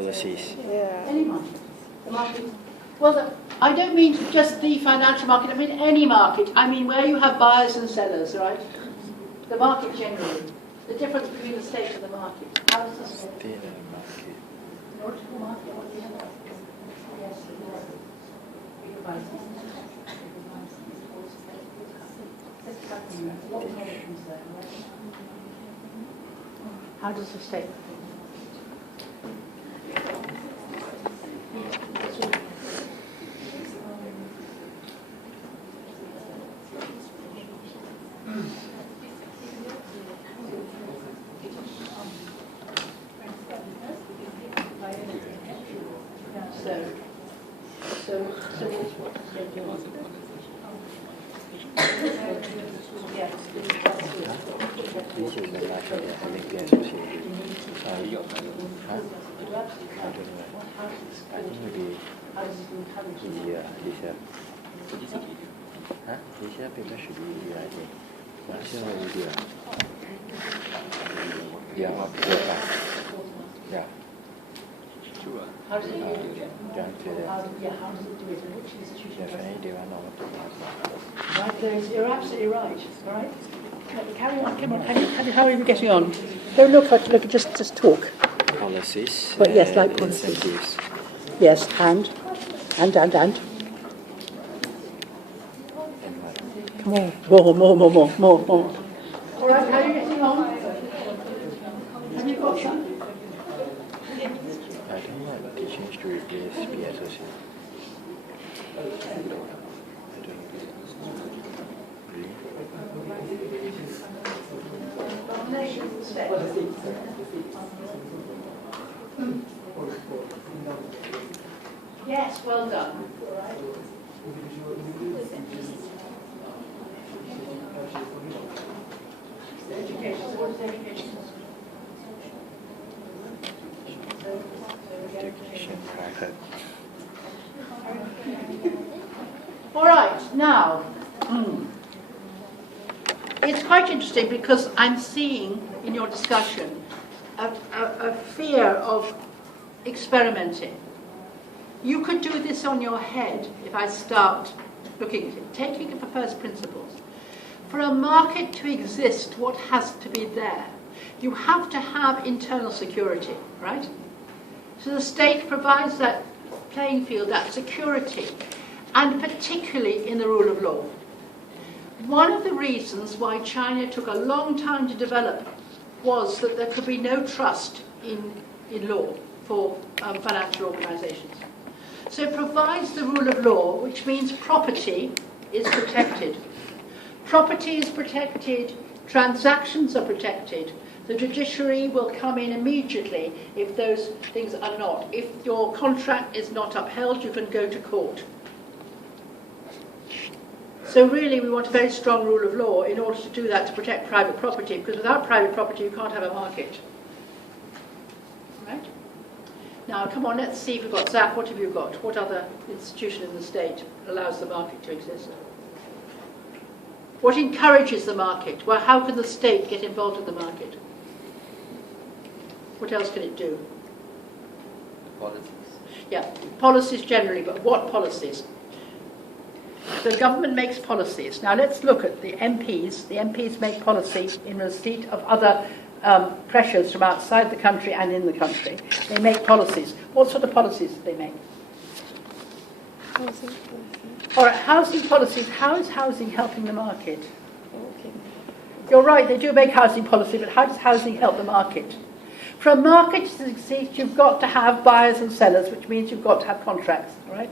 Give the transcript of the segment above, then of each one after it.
policies. Yeah. Any market. The market. Well, I don't mean just the financial market, I mean any market. I mean where you have buyers and sellers, right? The market generally. The difference between the state and the market. How does the state? State and market. Logical market, what do you have? Yes, how does the state? This is the market that I make the association. Huh? I don't know. I think maybe easier this year. Huh? This year paper should be easier, I think. Last year was easier. Yeah, what quota? Yeah. How does it do it? John said that. How does it do it? And which institution? Definitely they want to talk. Right, you're absolutely right. All right. Carry on. Come on. How are you getting on? Don't look. Just talk. Policies. Well, yes, like policies. Incentives. Yes, and. And what? Come on. More. All right. How are you getting on? Have you got some? I don't want to change to replace be associate. I don't know. Yes, well done. Education. What is education? Education, private. All right, now, it's quite interesting because I'm seeing in your discussion a fear of experimenting. You could do this on your head if I start looking at it, taking it for first principles. For a market to exist, what has to be there? You have to have internal security, right? So the state provides that playing field, that security, and particularly in the rule of law. One of the reasons why China took a long time to develop was that there could be no trust in law for financial organizations. So it provides the rule of law, which means property is protected. Property is protected, transactions are protected. The judiciary will come in immediately if those things are not. If your contract is not upheld, you can go to court. So really we want a very strong rule of law in order to do that, to protect private property, because without private property you can't have a market. Right? Now come on, let's see if we've got Zach, what have you got? What other institution in the state allows the market to exist? What encourages the market? Well, how can the state get involved in the market? What else can it do? Policies. Yeah, policies generally, but what policies? The government makes policies. Now let's look at the MPs. The MPs make policy in receipt of other pressures from outside the country and in the country. They make policies. What sort of policies do they make? Housing policy. All right, housing policies. How is housing helping the market? Okay. You're right, they do make housing policy, but how does housing help the market? For a market to succeed, you've got to have buyers and sellers, which means you've got to have contracts, right?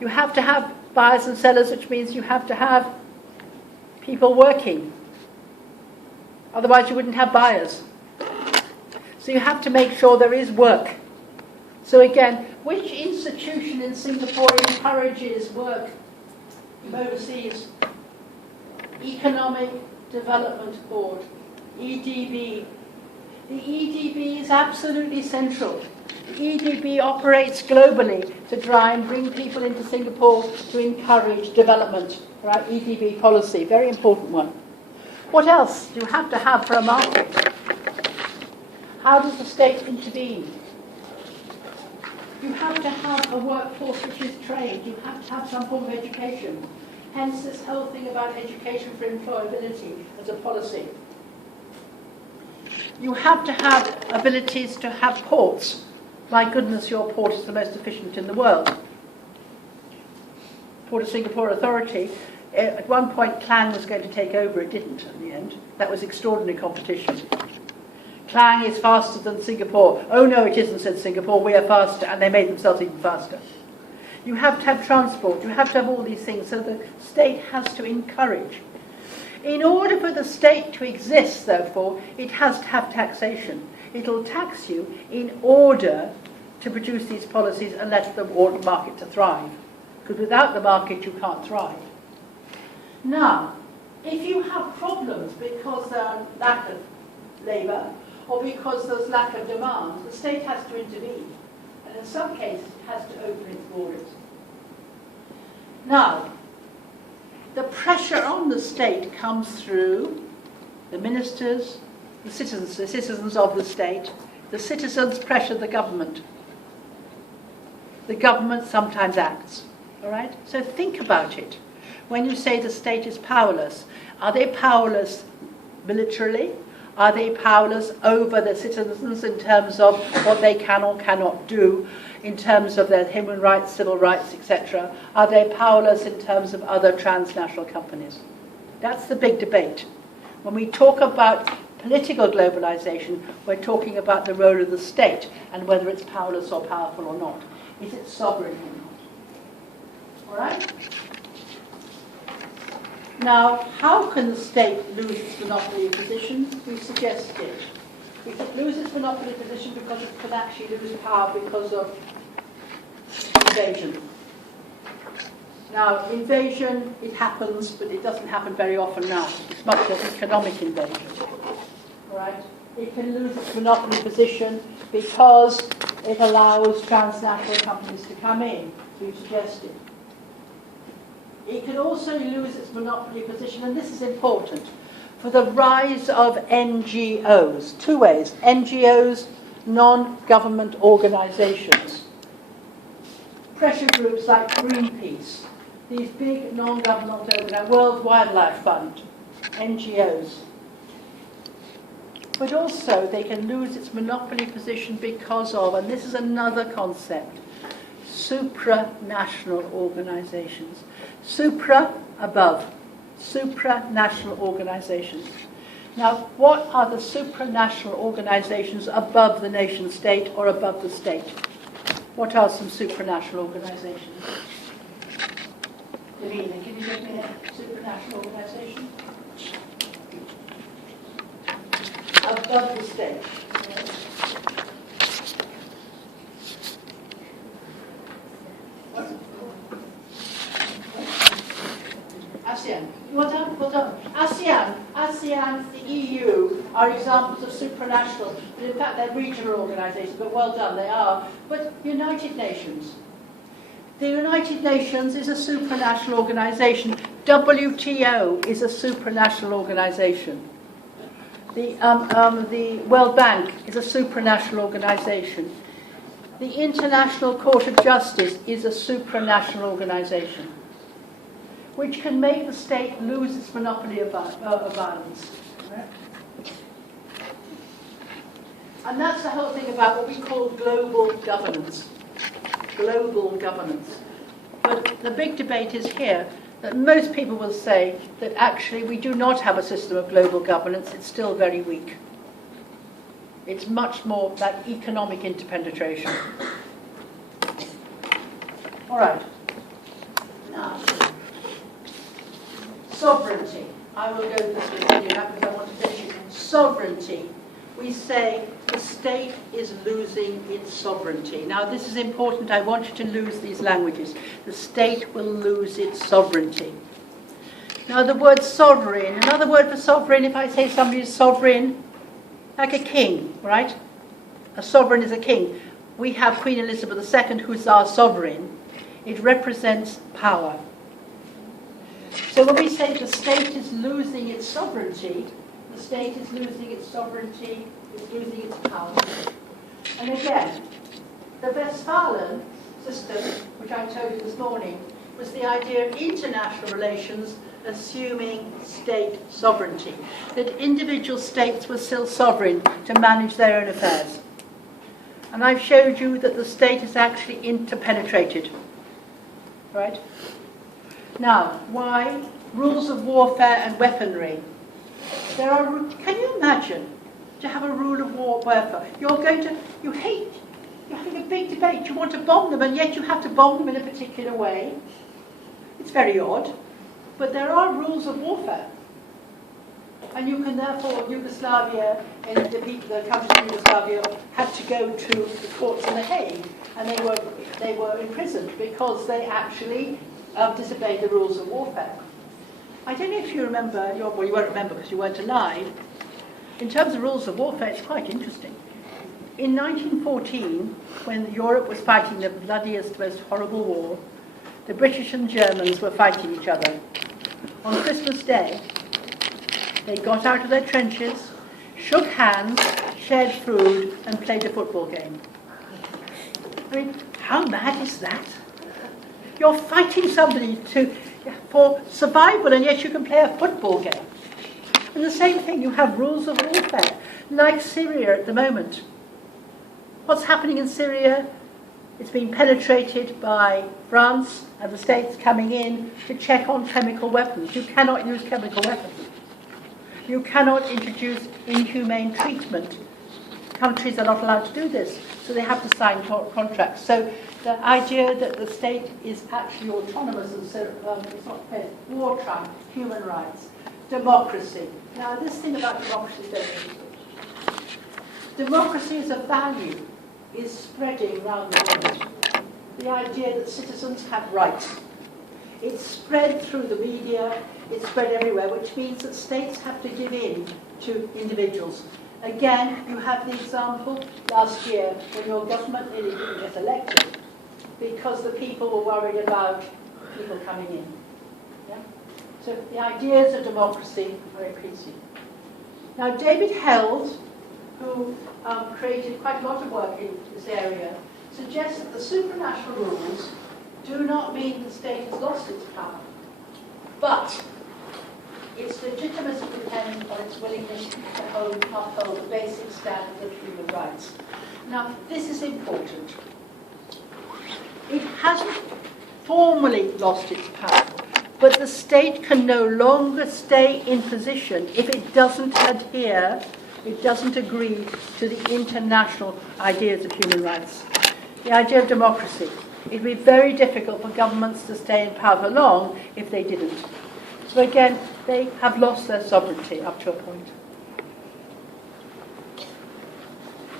You have to have buyers and sellers, which means you have to have people working. Otherwise you wouldn't have buyers. So you have to make sure there is work. So again, which institution in Singapore encourages work overseas? Economic Development Board, EDB. The EDB is absolutely central. The EDB operates globally to try and bring people into Singapore to encourage development, right? EDB policy, very important one. What else do you have to have for a market? How does the state intervene? You have to have a workforce which is trained. You have to have some form of education. Hence this whole thing about education for employability as a policy. You have to have abilities to have ports. My goodness, your port is the most efficient in the world. Port of Singapore Authority, at one point Klang was going to take over, it didn't in the end. That was extraordinary competition. Klang is faster than Singapore. Oh no, it isn't, said Singapore, we are faster, and they made themselves even faster. You have to have transport, you have to have all these things, so the state has to encourage. In order for the state to exist, therefore, it has to have taxation. It'll tax you in order to produce these policies and let the market to thrive. Because without the market, you can't thrive. Now, if you have problems because there's lack of labour or because there's lack of demand, the state has to intervene. And in some cases, it has to open its borders. Now, the pressure on the state comes through the ministers, the citizens of the state. The citizens pressure the government. The government sometimes acts. All right? So think about it. When you say the state is powerless, are they powerless militarily? Are they powerless over the citizens in terms of what they can or cannot do, in terms of their human rights, civil rights, etc.? Are they powerless in terms of other transnational companies? That's the big debate. When we talk about political globalization, we're talking about the role of the state and whether it's powerless or powerful or not. Is it sovereign or not? All right? Now, how can the state lose its monopoly position? We've suggested it. It could lose its monopoly position because it could actually lose power because of invasion. Now, invasion, it happens, but it doesn't happen very often now. It's much of economic invasion. All right? It can lose its monopoly position because it allows transnational companies to come in, we've suggested. It can also lose its monopoly position, and this is important, for the rise of NGOs. Two ways. NGOs, non-government organizations. Pressure groups like Greenpeace, these big non-governmental organizations, World Wildlife Fund, NGOs. But also they can lose its monopoly position because of, and this is another concept, supranational organizations. Supra, above. Supranational organizations. Now, what are the supranational organizations above the nation state or above the state? What are some supranational organizations? Davina, can you give me a supranational organization? Above the state. ASEAN. Well done, well done. ASEAN, the EU are examples of supranational. In fact, they're regional organisations, but well done, they are. But United Nations. The United Nations is a supranational organisation. WTO is a supranational organisation. The World Bank is a supranational organisation. The International Court of Justice is a supranational organisation, which can make the state lose its monopoly of violence. Right? And that's the whole thing about what we call global governance. Global governance. But the big debate is here that most people will say that actually we do not have a system of global governance. It's still very weak. It's much more like economic interpenetration. All right. Now, sovereignty. I will go through this with you now because I want to finish it. Sovereignty. We say the state is losing its sovereignty. Now this is important. I want you to lose these languages. The state will lose its sovereignty. Now the word sovereign, another word for sovereign, if I say somebody is sovereign, like a king, right? A sovereign is a king. We have Queen Elizabeth II, who's our sovereign. It represents power. So when we say the state is losing its sovereignty, the state is losing its sovereignty, it's losing its power. And again, The Westphalian system, which I told you this morning, was the idea of international relations assuming state sovereignty, that individual states were still sovereign to manage their own affairs. And I've showed you that the state is actually interpenetrated. Right? Now, why? Rules of warfare and weaponry. Can you imagine to have a rule of warfare? You're having a big debate. You want to bomb them, and yet you have to bomb them in a particular way. It's very odd. But there are rules of warfare. And you can therefore, Yugoslavia, and the countries in Yugoslavia had to go to the courts in The Hague, and they were imprisoned because they actually disobeyed the rules of warfare. I don't know if you remember, well, you won't remember because you weren't alive. In terms of rules of warfare, it's quite interesting. In 1914, when Europe was fighting the bloodiest, most horrible war, the British and Germans were fighting each other. On Christmas Day, they got out of their trenches, shook hands, shared food, and played a football game. I mean, how mad is that? You're fighting somebody for survival, and yet you can play a football game. And the same thing, you have rules of warfare, like Syria at the moment. What's happening in Syria? It's been penetrated by France and the States coming in to check on chemical weapons. You cannot use chemical weapons. You cannot introduce inhumane treatment. Countries are not allowed to do this, so they have to sign contracts. So the idea that the state is actually autonomous and so it's not fair. Wartime, human rights, democracy. Now, this thing about democracy is very interesting. Democracy as a value is spreading around the world. The idea that citizens have rights. It's spread through the media, it's spread everywhere, which means that states have to give in to individuals. Again, you have the example last year when your government nearly didn't get elected because the people were worried about people coming in. Yeah? So the ideas of democracy are increasing. Now, David Held, who created quite a lot of work in this area, suggests that the supranational rules do not mean the state has lost its power, but its legitimacy depends on its willingness to uphold the basic standards of human rights. Now, this is important. It hasn't formally lost its power, but the state can no longer stay in position if it doesn't adhere, it doesn't agree to the international ideas of human rights. The idea of democracy. It would be very difficult for governments to stay in power for long if they didn't. So again, they have lost their sovereignty up to a point.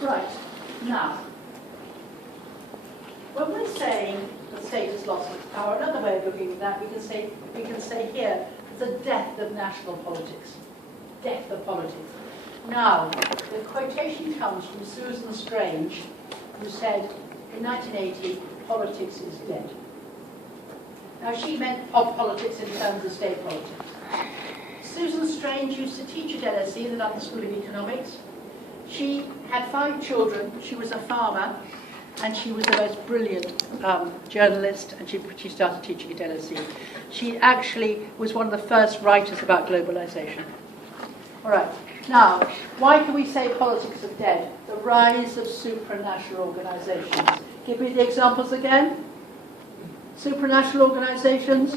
Right, now, when we're saying the state has lost its power, another way of looking at that, we can say here, the death of national politics. Death of politics. Now, the quotation comes from Susan Strange, who said, in 1980, politics is dead. Now, she meant of politics in terms of state politics. Susan Strange used to teach at LSE, the London School of Economics. She had 5 children. She was a farmer, and she was the most brilliant journalist, and she started teaching at LSE. She actually was one of the first writers about globalization. All right. Now, why can we say politics are dead? The rise of supranational organizations. Give me the examples again. Supranational organizations,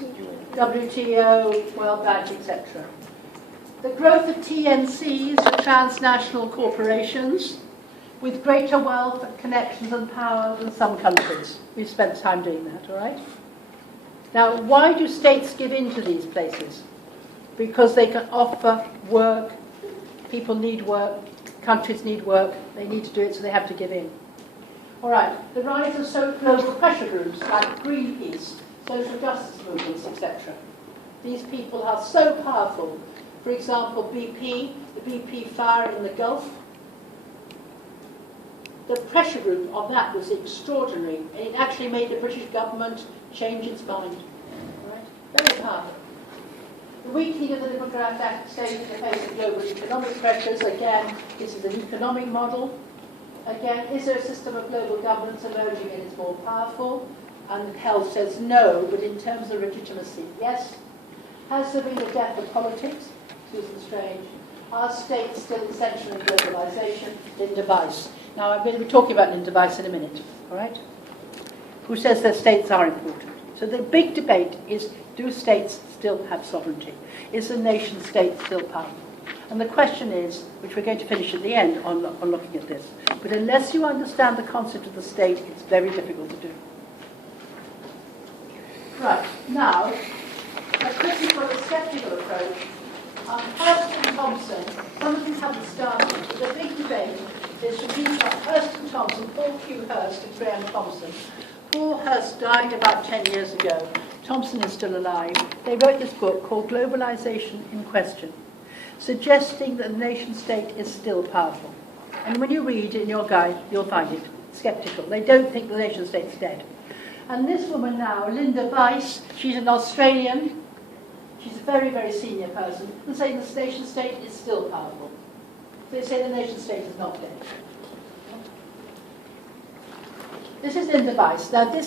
WTO, World Bank, etc. The growth of TNCs, the transnational corporations, with greater wealth, connections and power than some countries. We've spent time doing that, all right? Now, why do states give in to these places? Because they can offer work, people need work, countries need work, they need to do it, so they have to give in. All right, the rise of global pressure groups like Greenpeace, social justice movements, etc. These people are so powerful. For example, BP, the BP fire in the Gulf, the pressure group of that was extraordinary, and it actually made the British government change its mind. Right? Very powerful. The weakening of the Liberal Democratic state in the face of global economic pressures, again, this is an economic model. again, is there a system of global governance emerging and is more powerful? And Health says no, but in terms of legitimacy, yes. Has there been a death of politics? Susan Strange. Are states still essential in globalisation? Linda Weiss. Now, I'm going to be talking about Linda Weiss in a minute, all right? Who says that states are important. So the big debate is, do states still have sovereignty? Is the nation state still powerful? And the question is, which we're going to finish at the end on looking at this, but unless you understand the concept of the state, it's very difficult to do. Right, now, a critical or sceptical approach. Hurst and Thompson, some of you haven't started, but the big debate is between Hurst and Thompson, Paul Q. Hurst and Graham Thompson. Paul Hurst died about 10 years ago. Thompson is still alive. They wrote this book called Globalization in Question, suggesting that the nation-state is still powerful. And when you read in your guide, you'll find it skeptical. They don't think the nation-state's dead. And this woman now, Linda Weiss, she's an Australian. She's a very, very senior person, and saying the nation-state is still powerful. They say the nation-state is not dead. This is Linda Weiss. Now, this